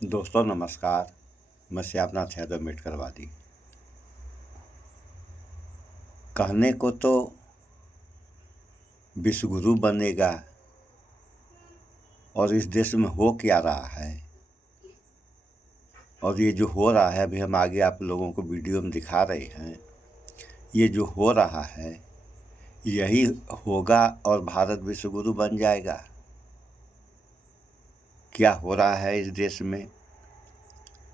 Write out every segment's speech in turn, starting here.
दोस्तों नमस्कार। मैं श्यामनाथ यादव मेटकरवादी। कहने को तो विश्वगुरु बनेगा और इस देश में हो क्या रहा है और ये जो हो रहा है अभी हम आगे आप लोगों को वीडियो में दिखा रहे हैं। ये जो हो रहा है यही होगा और भारत विश्वगुरु बन जाएगा। क्या हो रहा है इस देश में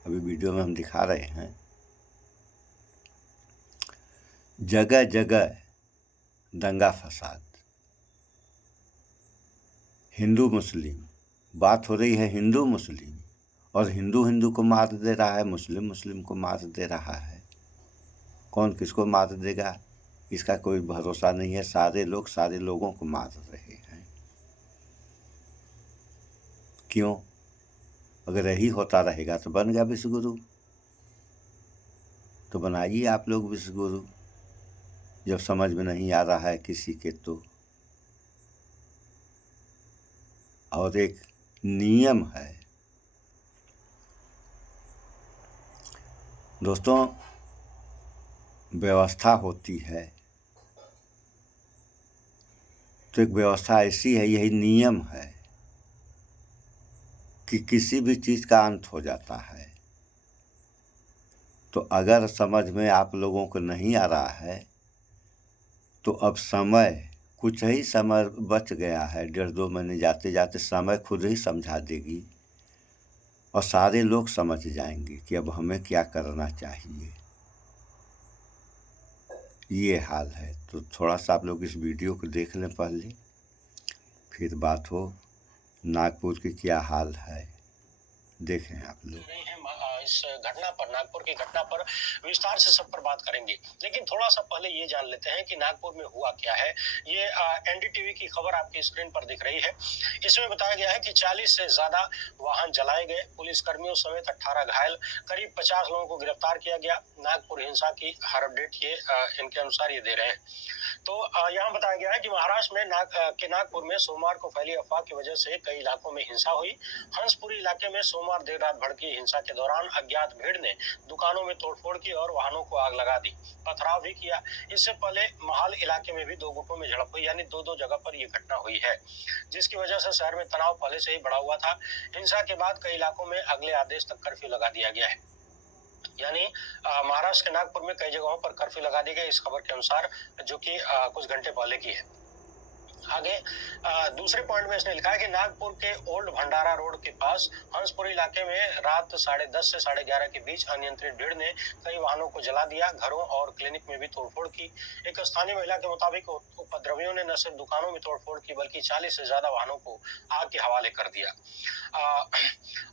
अभी वीडियो में हम दिखा रहे हैं। जगह जगह दंगा फसाद, हिंदू मुस्लिम, बात हो रही है हिंदू मुस्लिम, और हिंदू हिंदू को मार दे रहा है, मुस्लिम मुस्लिम को मार दे रहा है। कौन किसको मार देगा इसका कोई भरोसा नहीं है। सारे लोग सारे लोगों को मार रहे हैं। क्यों? अगर यही होता रहेगा तो बन गया विश्वगुरु। तो बनाइए आप लोग विश्वगुरु। जब समझ में नहीं आ रहा है किसी के तो। और एक नियम है दोस्तों, व्यवस्था होती है तो एक व्यवस्था ऐसी है, यही नियम है कि किसी भी चीज़ का अंत हो जाता है। तो अगर समझ में आप लोगों को नहीं आ रहा है तो अब समय, कुछ ही समय बच गया है। 1.5-2 महीने जाते जाते समय खुद ही समझा देगी और सारे लोग समझ जाएंगे कि अब हमें क्या करना चाहिए। ये हाल है। तो थोड़ा सा आप लोग इस वीडियो को देख लें पहले, फिर बात हो। नागपुर की क्या हाल है देखें आप लोग। इस घटना पर, नागपुर की घटना पर विस्तार से सब पर बात करेंगे, लेकिन थोड़ा सा पहले ये जान लेते हैं कि नागपुर में हुआ क्या है। ये एनडीटीवी की खबर आपकी स्क्रीन पर दिख रही है। इसमें बताया गया है कि 40 से ज्यादा वाहन जलाए गए, पुलिसकर्मियों समेत 18 घायल, करीब 50 लोगों को गिरफ्तार किया गया। नागपुर हिंसा की हर अपडेट ये इनके अनुसार ये दे रहे हैं। तो यहाँ बताया गया है कि महाराष्ट्र में नागपुर में सोमवार को फैली अफवाह की वजह से कई इलाकों में हिंसा हुई। हंसपुरी इलाके में सोमवार देर रात भड़की हिंसा के दौरान अज्ञात भीड़ ने दुकानों में तोड़फोड़ की और वाहनों को आग लगा दी, पथराव भी किया। इससे पहले महाल इलाके में भी 2 गुटों में झड़प हुई, यानी 2-2 जगह पर यह घटना हुई है, जिसकी वजह से शहर में तनाव पहले से ही बढ़ा हुआ था। हिंसा के बाद कई इलाकों में अगले आदेश तक कर्फ्यू लगा दिया गया है। यानी महाराष्ट्र के नागपुर में कई जगहों पर कर्फ्यू लगा दी गई, इस खबर के अनुसार, जो कि कुछ घंटे पहले की है। आगे दूसरे पॉइंट में इसने लिखा है कि नागपुर के ओल्ड भंडारा रोड के पास हंसपुरी इलाके में रात 10:30 से 11:30 के बीच अनियंत्रित भीड़ ने कई वाहनों को जला दिया, घरों और क्लिनिक में भी तोड़फोड़ की। एक स्थानीय महिला के मुताबिक उपद्रवियों ने न सिर्फ दुकानों में तोड़फोड़ की बल्कि 40 से ज्यादा वाहनों को आग के हवाले कर दिया।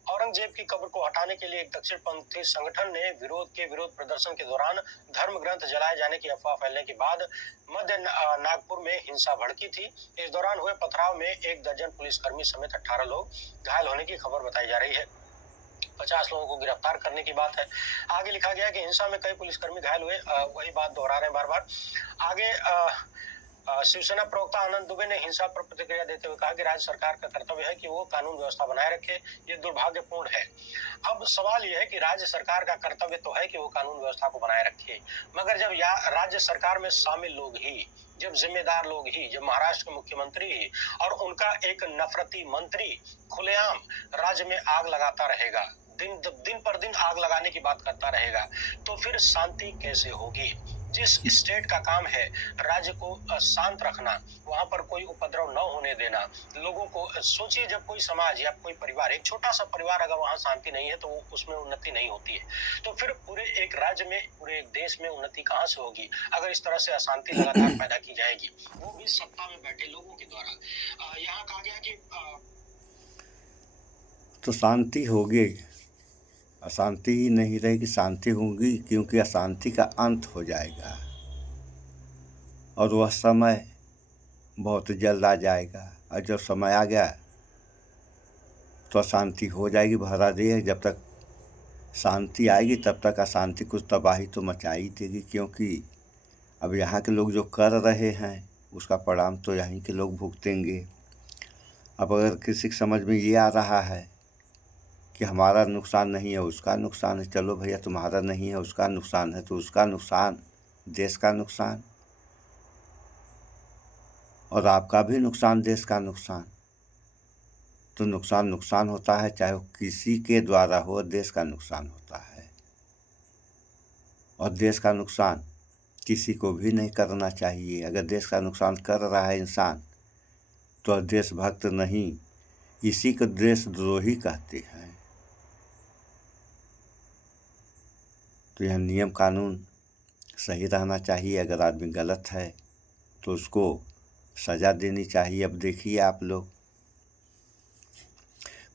औरंगजेब की कब्र को हटाने के लिए एक दक्षिणपंथी संगठन ने विरोध प्रदर्शन के दौरान धर्म ग्रंथ जलाए जाने की अफवाह फैलने के बाद मध्य नागपुर में हिंसा भड़की थी। इस दौरान हुए पथराव में 1 दर्जन पुलिसकर्मी समेत 18 लोग घायल होने की खबर बताई जा रही है। 50 लोगों को गिरफ्तार करने की बात है। आगे लिखा गया कि हिंसा में कई पुलिसकर्मी घायल हुए, वही बात दोहरा रहे हैं बार बार। आगे शिवसेना प्रवक्ता आनंद दुबे ने हिंसा पर प्रतिक्रिया देते हुए कहा कि राज्य सरकार का कर्तव्य है कि वो कानून व्यवस्था बनाए रखे, ये दुर्भाग्यपूर्ण है। अब सवाल यह है कि राज्य सरकार का कर्तव्य तो है कि वो कानून व्यवस्था को बनाए रखे, मगर जब राज्य सरकार में शामिल लोग ही, जब जिम्मेदार लोग ही, जब महाराष्ट्र के मुख्यमंत्री ही और उनका एक नफरती मंत्री खुलेआम राज्य में आग लगाता रहेगा, दिन पर दिन आग लगाने की बात करता रहेगा, तो फिर शांति कैसे होगी? जिस स्टेट का काम है राज्य को शांत रखना, वहां पर कोई उपद्रव न होने देना, लोगों को सोचिए, जब कोई समाज या कोई परिवार, एक छोटा सा परिवार, अगर वहां शांति नहीं है तो उसमें उन्नति नहीं होती है। तो फिर पूरे एक राज्य में, पूरे एक देश में उन्नति कहां से होगी अगर इस तरह से अशांति लगातार पैदा की जाएगी, वो भी सत्ता में बैठे लोगों के द्वारा। यहाँ कहा गया कि तो शांति होगी, अशांति ही नहीं रहेगी, शांति होगी, क्योंकि अशांति का अंत हो जाएगा और वह समय बहुत जल्द आ जाएगा। और जब समय आ गया तो अशांति हो जाएगी, भरा देगी। जब तक शांति आएगी तब तक अशांति कुछ तबाही तो मचा ही देगी, क्योंकि अब यहाँ के लोग जो कर रहे हैं उसका परिणाम तो यहीं के लोग भुगतेंगे। अब अगर किसी की समझ में ये आ रहा है कि हमारा नुकसान नहीं है उसका नुकसान है। चलो भैया, तुम्हारा नहीं है उसका नुकसान है, तो उसका नुकसान देश का नुकसान, और आपका भी नुकसान देश का नुकसान। तो नुकसान नुकसान होता है, चाहे वो किसी के द्वारा हो, देश का नुकसान होता है। और देश का नुकसान किसी को भी नहीं करना चाहिए। अगर देश का नुकसान कर रहा है इंसान तो देशभक्त नहीं, इसी को देशद्रोही कहते हैं। तो यह नियम कानून सही रहना चाहिए। अगर आदमी गलत है तो उसको सज़ा देनी चाहिए। अब देखिए आप लोग,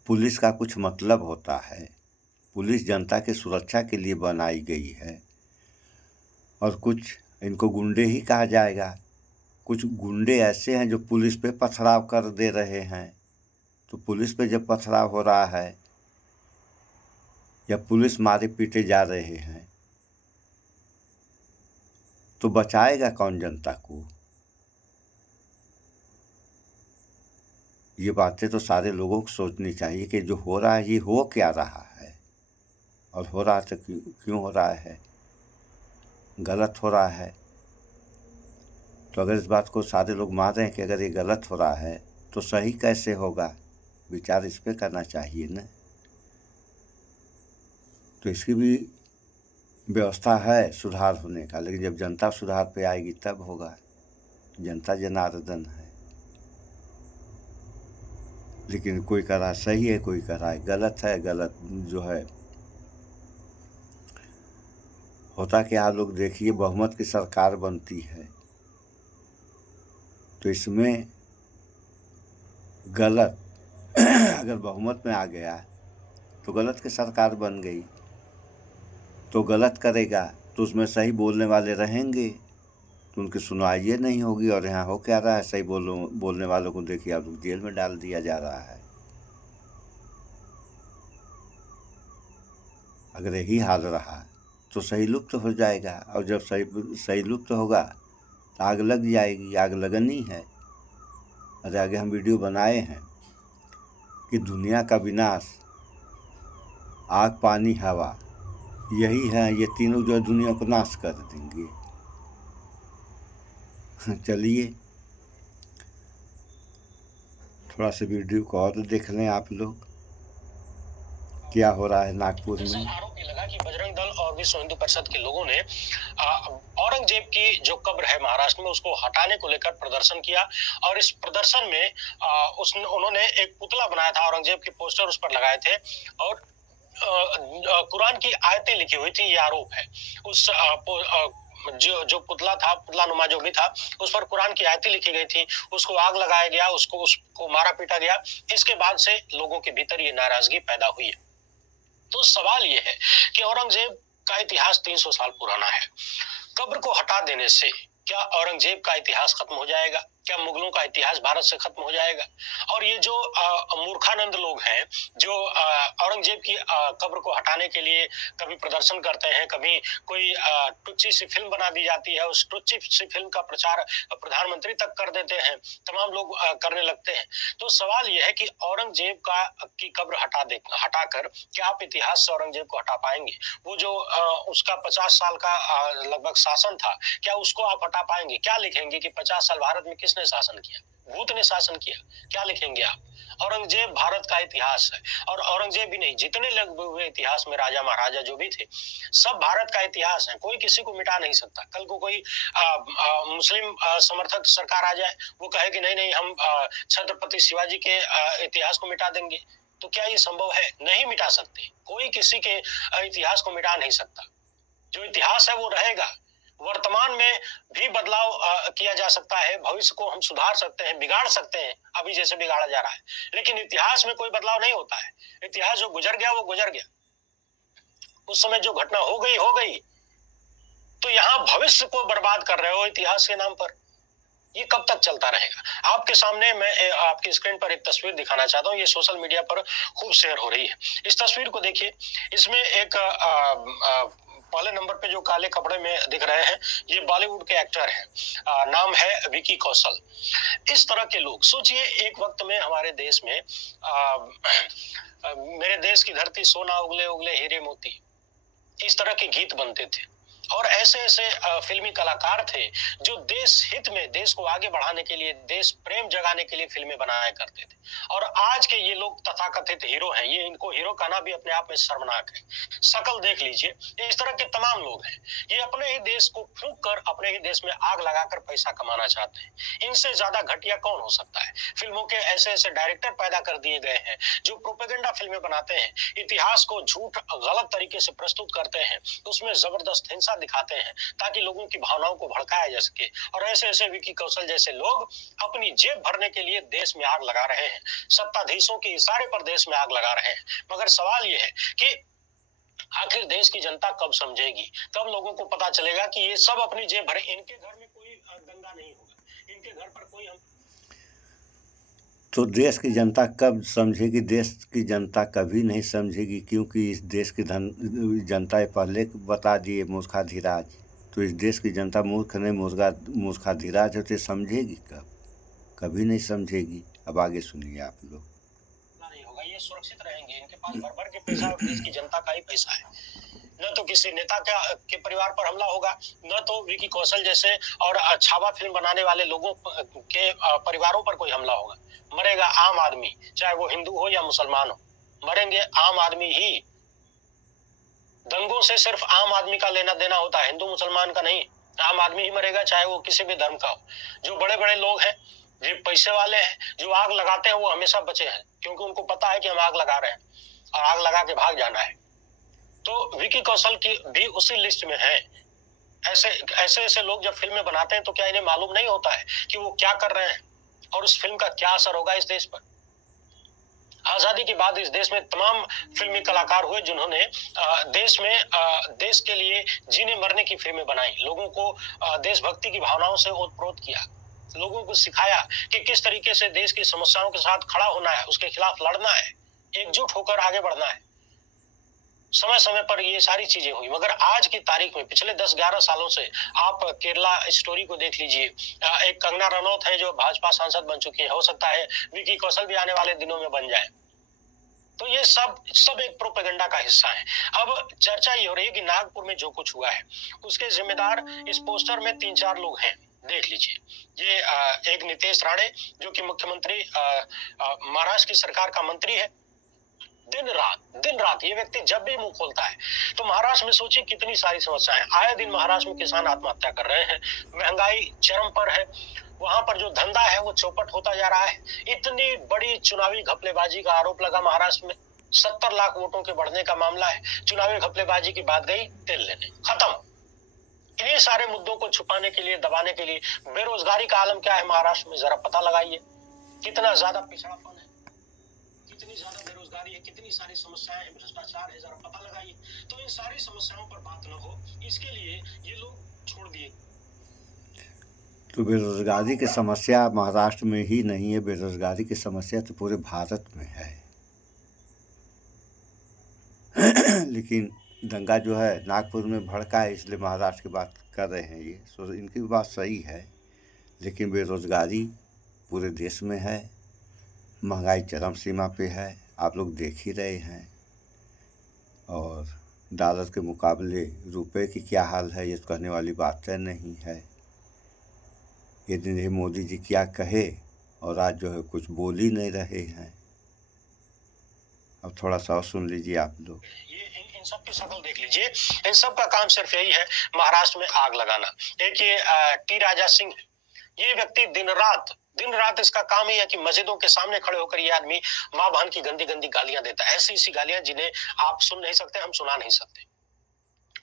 पुलिस का कुछ मतलब होता है। पुलिस जनता की सुरक्षा के लिए बनाई गई है, और कुछ इनको गुंडे ही कहा जाएगा। कुछ गुंडे ऐसे हैं जो पुलिस पे पथराव कर दे रहे हैं। तो पुलिस पे जब पथराव हो रहा है या पुलिस मारे पीटे जा रहे हैं तो बचाएगा कौन जनता को? ये बातें तो सारे लोगों को सोचनी चाहिए कि जो हो रहा है ये हो क्या रहा है, और हो रहा तो क्यों हो रहा है, गलत हो रहा है। तो अगर इस बात को सारे लोग मान रहे हैं कि अगर ये गलत हो रहा है तो सही कैसे होगा, विचार इस पे करना चाहिए न। तो इसकी भी व्यवस्था है सुधार होने का, लेकिन जब जनता सुधार पे आएगी तब होगा। जनता जनार्दन है। लेकिन कोई कह रहा है सही है, कोई कह रहा है गलत है। गलत जो है होता क्या, आप लोग देखिए, बहुमत की सरकार बनती है तो इसमें गलत अगर बहुमत में आ गया तो गलत की सरकार बन गई, तो गलत करेगा तो उसमें सही बोलने वाले रहेंगे तो उनकी सुनवाई नहीं होगी। और यहाँ हो क्या रहा है, सही बोलने वालों को देखिए आप लोग जेल में डाल दिया जा रहा है। अगर यही हाल रहा तो सही लुप्त हो जाएगा, और जब सही लुप्त होगा तो आग लग जाएगी। आग लगनी है। अरे आगे हम वीडियो बनाए हैं कि दुनिया का विनाश, आग पानी हवा, यही है। ये तीनों जो है दुनिया को नाश कर देंगे। चलिए थोड़ा सा वीडियो को और देख लें आप लोग, क्या हो रहा है नागपुर में। आरोप ये लगा कि बजरंग दल और विश्व हिंदू परिषद के लोगों ने औरंगजेब की जो कब्र है महाराष्ट्र में उसको हटाने को लेकर प्रदर्शन किया, और इस प्रदर्शन में उन्होंने एक पुतला बनाया था, औरंगजेब के पोस्टर उस पर लगाए थे, और कुरान की आयतें लिखी हुई थी। ये आरोप है। उस जो पुतला था, पुतला नुमा जो भी था, उस पर कुरान की आयतें लिखी गई थी। उसको आग लगाया गया, उसको मारा पीटा गया। इसके बाद से लोगों के भीतर ये नाराजगी पैदा हुई है। तो सवाल ये है कि औरंगजेब का इतिहास 300 साल पुराना है। कब्र को हटा देने से क्या औरंगजेब का इतिहास खत्म हो जाएगा? क्या मुगलों का इतिहास भारत से खत्म हो जाएगा? और ये जो मूर्खानंद लोग हैं जो औरंगजेब की कब्र को हटाने के लिए कभी प्रदर्शन करते हैं, कभी कोई टुच्ची सी फिल्म बना दी जाती है, उस टुच्ची सी फिल्म का प्रचार प्रधानमंत्री तक कर देते हैं, तमाम लोग करने लगते हैं। तो सवाल यह है कि औरंगजेब की कब्र हटाकर क्या आप इतिहास से औरंगजेब को हटा पाएंगे? वो जो उसका 50 साल का लगभग शासन था, क्या उसको आप हटा पाएंगे? क्या लिखेंगे कि 50 साल भारत में किसने शासन किया? भूत ने शासन किया? क्या लिखेंगे आप? औरंगजेब भारत का इतिहास है, और औरंगजेब भी नहीं, जितने लोग हुए इतिहास में, राजा महाराजा जो भी थे, सब भारत का इतिहास है। कोई किसी को मिटा नहीं सकता। कल को कोई मुस्लिम समर्थक सरकार आ जाए, वो कहे कि नहीं नहीं, हम छत्रपति शिवाजी के इतिहास को मिटा देंगे, तो क्या ये संभव है? नहीं मिटा सकते। कोई किसी के इतिहास को मिटा नहीं सकता। जो इतिहास है वो रहेगा। वर्तमान में भी बदलाव किया जा सकता है, भविष्य को हम सुधार सकते हैं, बिगाड़ सकते हैं, अभी जैसे बिगाड़ा जा रहा है, लेकिन इतिहास में कोई बदलाव नहीं होता है। इतिहास जो गुजर गया वो गुजर गया। उस समय जो घटना हो गई। तो यहाँ भविष्य को बर्बाद कर रहे हो इतिहास के नाम पर। ये कब तक चलता रहेगा? आपके सामने मैं आपकी स्क्रीन पर एक तस्वीर दिखाना चाहता हूँ। ये सोशल मीडिया पर खूब शेयर हो रही है। इस तस्वीर को देखिए। इसमें एक पहले नंबर पे जो काले कपड़े में दिख रहे हैं, ये बॉलीवुड के एक्टर हैं। नाम है विकी कौशल। इस तरह के लोग सोचिए, एक वक्त में हमारे देश में मेरे देश की धरती सोना उगले उगले हीरे मोती, इस तरह के गीत बनते थे। और ऐसे ऐसे फिल्मी कलाकार थे जो देश हित में, देश को आगे बढ़ाने के लिए, देश प्रेम जगाने के लिए फिल्में बनाया करते थे। और आज के ये लोग तथाकथित हीरो हैं, ये इनको हीरो कहना भी अपने आप में शर्मनाक है। शक्ल देख लीजिए, इस तरह के तमाम लोग हैं, ये अपने ही देश को फूंक कर अपने ही देश में आग लगाकर पैसा कमाना चाहते हैं। इनसे ज्यादा घटिया कौन हो सकता है? फिल्मों के ऐसे ऐसे डायरेक्टर पैदा कर दिए गए हैं जो प्रोपेगेंडा फिल्में बनाते हैं, इतिहास को झूठ गलत तरीके से प्रस्तुत करते हैं, उसमें जबरदस्त हिंसा दिखाते हैं ताकि लोगों की भावनाओं को भड़काया जा सके। और ऐसे ऐसे विकी कौशल जैसे लोग अपनी जेब भरने के लिए देश में आग लगा रहे हैं, सत्ताधीशों के इशारे पर देश में आग लगा रहे हैं। मगर सवाल यह है कि आखिर देश की जनता कब समझेगी, कब लोगों को पता चलेगा कि ये सब अपनी जेब भरे, इनके घर में कोई दंगा नहीं होगा, इनके घर पर कोई तो देश की जनता कब समझेगी? देश की जनता कभी नहीं समझेगी, क्योंकि इस देश की जनता पहले बता दिए मूर्खाधिराज। तो इस देश की जनता मूर्ख नहीं, मूर्खाधिराज है, तो समझेगी कब? कभी नहीं समझेगी। अब आगे सुनिए आप लोग। नहीं होगा, ये सुरक्षित रहेंगे, इनके पास भर भर के पैसा और देश की जनता का ही पैसा है। न तो किसी नेता के परिवार पर हमला होगा, न तो विकी कौशल जैसे और छावा फिल्म बनाने वाले लोगों के परिवारों पर कोई हमला होगा। मरेगा आम आदमी, चाहे वो हिंदू हो या मुसलमान हो, मरेंगे आम आदमी ही। दंगों से सिर्फ आम आदमी का लेना देना होता है, हिंदू मुसलमान का नहीं। आम आदमी ही मरेगा, चाहे वो किसी भी धर्म का हो। जो बड़े बड़े लोग हैं, जो पैसे वाले हैं, जो आग लगाते हैं, वो हमेशा बचे हैं, क्योंकि उनको पता है कि हम आग लगा रहे हैं और आग लगा के भाग जाना है। तो विकी कौशल की भी उसी लिस्ट में है। ऐसे ऐसे लोग जब फिल्में बनाते हैं तो क्या इन्हें मालूम नहीं होता है कि वो क्या कर रहे हैं और उस फिल्म का क्या असर होगा इस देश पर? आजादी के बाद इस देश में तमाम फिल्मी कलाकार हुए जिन्होंने देश के लिए जीने मरने की फिल्में बनाई, लोगों को देशभक्ति की भावनाओं से ओतप्रोत किया, लोगों को सिखाया कि किस तरीके से देश की समस्याओं के साथ खड़ा होना है, उसके खिलाफ लड़ना है, एकजुट होकर आगे बढ़ना है। समय समय पर ये सारी चीजें हुई। मगर आज की तारीख में पिछले 10-11 सालों से आप केरला स्टोरी को देख लीजिए। एक कंगना रनौत है जो भाजपा सांसद बन चुकी है, हो सकता है विकी कौशल भी आने वाले दिनों में बन जाए। तो ये सब एक प्रोपेगेंडा का हिस्सा है। अब चर्चा ये हो रही है कि नागपुर में जो कुछ हुआ है उसके जिम्मेदार इस पोस्टर में 3-4 लोग हैं, देख लीजिए। ये एक नीतीश राणे जो कि मुख्यमंत्री महाराष्ट्र की सरकार का मंत्री है। दिन रात ये व्यक्ति जब भी मुंह खोलता है तो महाराष्ट्र में सोचिए कितनी सारी समस्याएं। आए दिन महाराष्ट्र में किसान आत्महत्या कर रहे हैं, महंगाई चरम पर है, वहां पर जो धंधा है वो चौपट होता जा रहा है। इतनी बड़ी चुनावी घपलेबाजी का आरोप लगा महाराष्ट्र में, 70 लाख वोटों के बढ़ने का मामला है। चुनावी घपलेबाजी की बात गई, तेल लेने खत्म। इन्हीं सारे मुद्दों को छुपाने के लिए, दबाने के लिए बेरोजगारी का आलम क्या है महाराष्ट्र में, जरा पता लगाइए। कितना ज्यादा पिछड़ापन है, कितनी ज्यादा बेरोजगारी है, कितनी सारी समस्याएं हैं, भ्रष्टाचार है, जरा पता लगाइए। तो इन सारी समस्याओं पर बात न हो, इसके लिए ये लोग छोड़ दिए। तो बेरोजगारी की समस्या महाराष्ट्र में ही नहीं है, बेरोजगारी की समस्या तो पूरे भारत में है। लेकिन दंगा जो है नागपुर में भड़का है, इसलिए महाराष्ट्र की बात कर रहे हैं। ये सो इनकी बात सही है, लेकिन बेरोजगारी पूरे देश में है, महंगाई चरम सीमा पे है, आप लोग देख ही रहे हैं। और डॉलर के मुकाबले रुपए की क्या हाल है, ये तो कहने वाली बात नहीं है। ये दिन ये मोदी जी क्या कहे, और आज जो है कुछ बोल ही नहीं रहे हैं। अब थोड़ा सा और सुन लीजिए आप लोग। इन सब की शक्ल देख लीजिए, इन सब का काम सिर्फ यही है महाराष्ट्र में आग लगाना। एक ये टी राजा सिंह, ये व्यक्ति दिन रात इसका काम ही है कि मस्जिदों के सामने खड़े होकर ये आदमी माँ बहन की गंदी गंदी गालियां देता है। ऐसी गालियां जिन्हें आप सुन नहीं सकते, हम सुना नहीं सकते।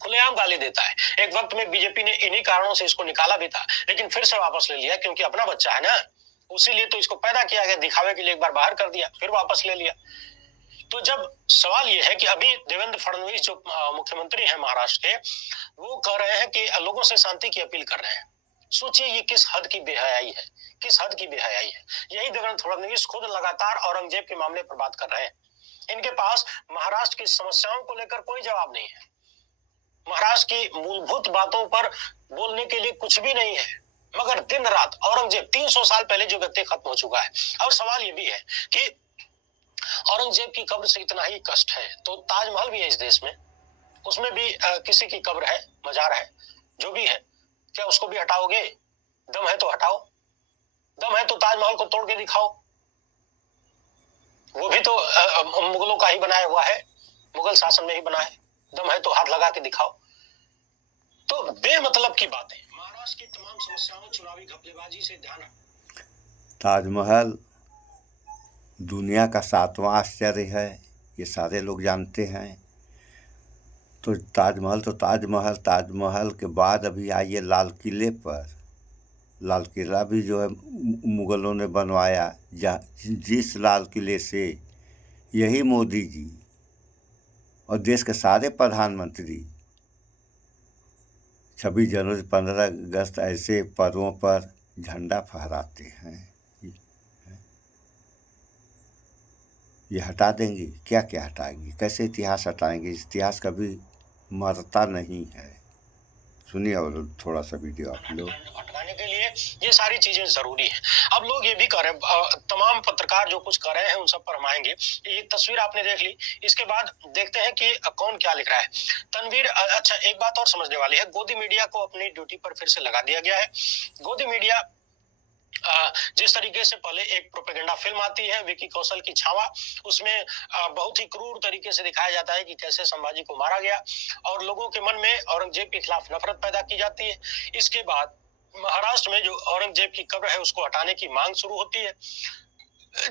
खुलेआम गाली देता है। एक वक्त में बीजेपी ने इन्हीं कारणों से इसको निकाला भी था, लेकिन फिर से वापस ले लिया, क्योंकि अपना बच्चा है ना, उसीलिए तो इसको पैदा किया गया, दिखावे के लिए एक बार बाहर कर दिया, फिर वापस ले लिया। तो जब सवाल यह है कि अभी देवेंद्र फडणवीस जो मुख्यमंत्री हैं महाराष्ट्र के, वो कह रहे हैं कि लोगों से शांति की अपील कर रहे हैं। सोचिए ये किस हद की बेहयाई है, किस हद की बेहयाई है। यही देवेंद्र फडणवीस खुद लगातार औरंगजेब के मामले पर बात कर रहे हैं। इनके पास महाराष्ट्र की समस्याओं को लेकर कोई जवाब नहीं है, महाराष्ट्र की मूलभूत बातों पर बोलने के लिए कुछ भी नहीं है, मगर दिन रात औरंगजेब 300 साल पहले जो व्यक्ति खत्म हो चुका है। और सवाल ये भी है कि औरंगजेब की कब्र से इतना ही कष्ट है तो ताजमहल भी है इस देश में, उसमें भी किसी की कब्र है, मजार है, जो भी है, क्या उसको भी हटाओगे? दम है तो हटाओ, दम है तो ताजमहल को तोड़ के दिखाओ। वो भी तो मुगलों का ही बनाया हुआ है, मुगल शासन में ही बना है। दम है तो हाथ लगा के दिखाओ। तो बेमतलब की बातें, महाराष्ट्र की तमाम समस्याओं चुनावी घपलेबाजी से ध्यान। ताजमहल दुनिया का 7वां आश्चर्य है, ये सारे लोग जानते हैं। तो ताजमहल, ताजमहल के बाद अभी आइए लाल किले पर। लाल किला भी जो है मुगलों ने बनवाया, जिस लाल किले से यही मोदी जी और देश के सारे प्रधानमंत्री 26 जनवरी 15 अगस्त ऐसे पर्वों पर झंडा फहराते हैं। ये हटा देंगे? क्या क्या हटाएंगे? कैसे इतिहास हटाएंगे? इतिहास कभी मरता नहीं है। सुनिए और थोड़ा सा वीडियो आप लोग। हटाने के लिए ये सारी चीजें जरूरी है। अब लोग ये भी कर रहे हैं, तमाम पत्रकार जो कुछ कर रहे हैं उन सब पर हम आएंगे। ये तस्वीर आपने देख ली, इसके बाद देखते हैं कि कौन क्या लिख रहा है। तनवीर, अच्छा एक बात और समझने वाली है, गोदी मीडिया को अपनी ड्यूटी पर फिर से लगा दिया गया है। गोदी मीडिया जिस तरीके से पहले एक प्रोपेगेंडा फिल्म आती है विकी कौशल की छावा, उसमें बहुत ही क्रूर तरीके से दिखाया जाता है कि कैसे संभाजी को मारा गया और लोगों के मन में औरंगजेब के खिलाफ नफरत पैदा की जाती है। इसके बाद महाराष्ट्र में जो औरंगजेब की कब्र है उसको हटाने की मांग शुरू होती है।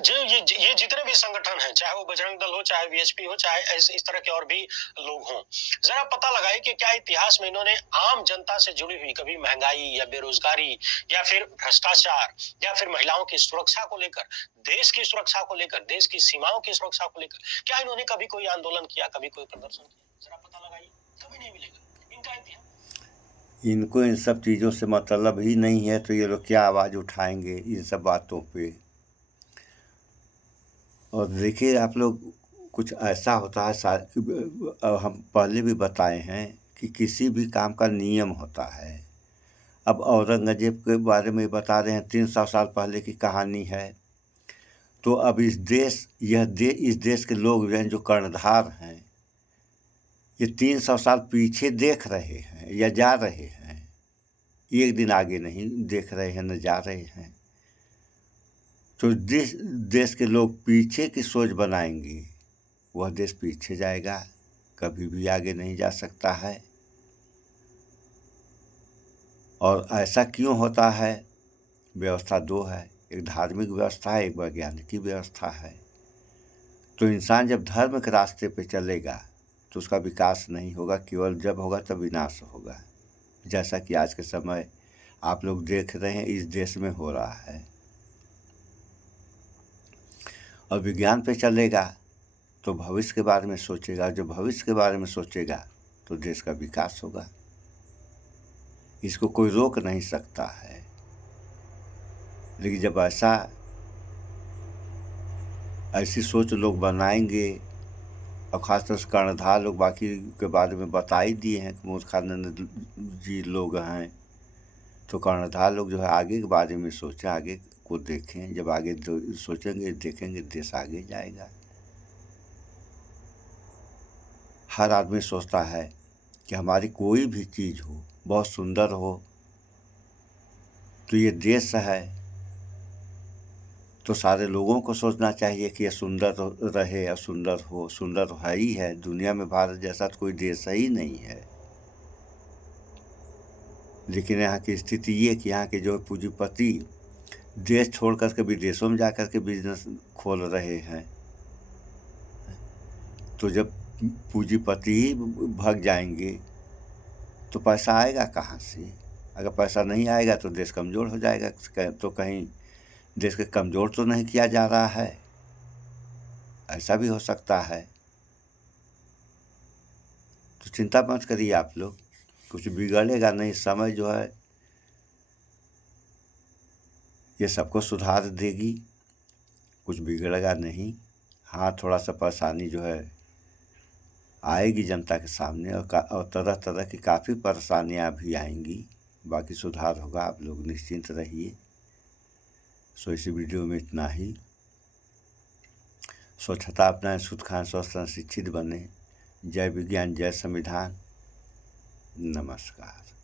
जो ये जितने भी संगठन हैं, चाहे वो बजरंग दल हो, चाहे वीएचपी हो, चाहे इस तरह के और भी लोग हों, जरा पता लगाए कि क्या इतिहास में इन्होंने आम जनता से जुड़ी हुई कभी महंगाई या बेरोजगारी या फिर भ्रष्टाचार या फिर महिलाओं की सुरक्षा को लेकर, देश की सुरक्षा को लेकर, देश की सीमाओं की सुरक्षा को लेकर, क्या इन्होंने कभी कोई आंदोलन किया, कभी कोई प्रदर्शन किया? जरा पता लगाइए, कभी नहीं मिलेगा इनका इतिहास। इनको इन सब चीज़ों से मतलब ही नहीं है, तो ये लोग क्या आवाज़ उठाएंगे इन सब बातों पे। और देखिए आप लोग, कुछ ऐसा होता है हम पहले भी बताए हैं कि किसी भी काम का नियम होता है। अब औरंगजेब के बारे में बता रहे हैं, 300 साल पहले की कहानी है। तो अब इस देश के लोग जो कर्णधार हैं, ये 300 साल पीछे देख रहे हैं या जा रहे हैं, एक दिन आगे नहीं देख रहे हैं न जा रहे हैं। तो जिस देश के लोग पीछे की सोच बनाएंगे वह देश पीछे जाएगा, कभी भी आगे नहीं जा सकता है। और ऐसा क्यों होता है? व्यवस्था दो है, एक धार्मिक व्यवस्था है, एक वैज्ञानिक व्यवस्था है। तो इंसान जब धर्म के रास्ते पे चलेगा तो उसका विकास नहीं होगा, केवल जब होगा तब विनाश होगा, जैसा कि आज के समय आप लोग देख रहे हैं इस देश में हो रहा है। और विज्ञान पे चलेगा तो भविष्य के बारे में सोचेगा, जो भविष्य के बारे में सोचेगा तो देश का विकास होगा। इसको कोई रोक नहीं सकता है। लेकिन जब ऐसी सोच लोग बनाएंगे, और ख़ासतौर से कर्णधार लोग, बाकी के बारे में बता ही दिए हैं कि मूर्खानंद जी लोग हैं, तो कर्णधार लोग जो है आगे के बारे में सोचें, आगे को देखें। जब आगे सोचेंगे देखेंगे, देश आगे जाएगा। हर आदमी सोचता है कि हमारी कोई भी चीज़ हो, बहुत सुंदर हो, तो ये देश है तो सारे लोगों को सोचना चाहिए कि ये सुंदर रहे या सुंदर हो। सुंदर है ही है, दुनिया में भारत जैसा तो कोई देश ही नहीं है। लेकिन यहाँ की स्थिति ये कि यहाँ के जो पूंजीपति देश छोड़ करके विदेशों में जा कर के बिजनेस खोल रहे हैं। तो जब पूंजीपति ही भाग जाएंगे तो पैसा आएगा कहाँ से? अगर पैसा नहीं आएगा तो देश कमज़ोर हो जाएगा। तो कहीं देश के कमज़ोर तो नहीं किया जा रहा है? ऐसा भी हो सकता है। तो चिंता मत करिए आप लोग, कुछ बिगड़ेगा नहीं। समय जो है ये सबको सुधार देगी, कुछ बिगड़ेगा नहीं। हाँ, थोड़ा सा परेशानी जो है आएगी जनता के सामने, और तरह तरह की काफ़ी परेशानियाँ भी आएंगी, बाकी सुधार होगा। आप लोग निश्चिंत रहिए। सो इस वीडियो में इतना ही। स्वच्छता अपनाएं, शुद्ध खाएं, स्वस्थ रहें, शिक्षित बने। जय विज्ञान, जय संविधान। नमस्कार।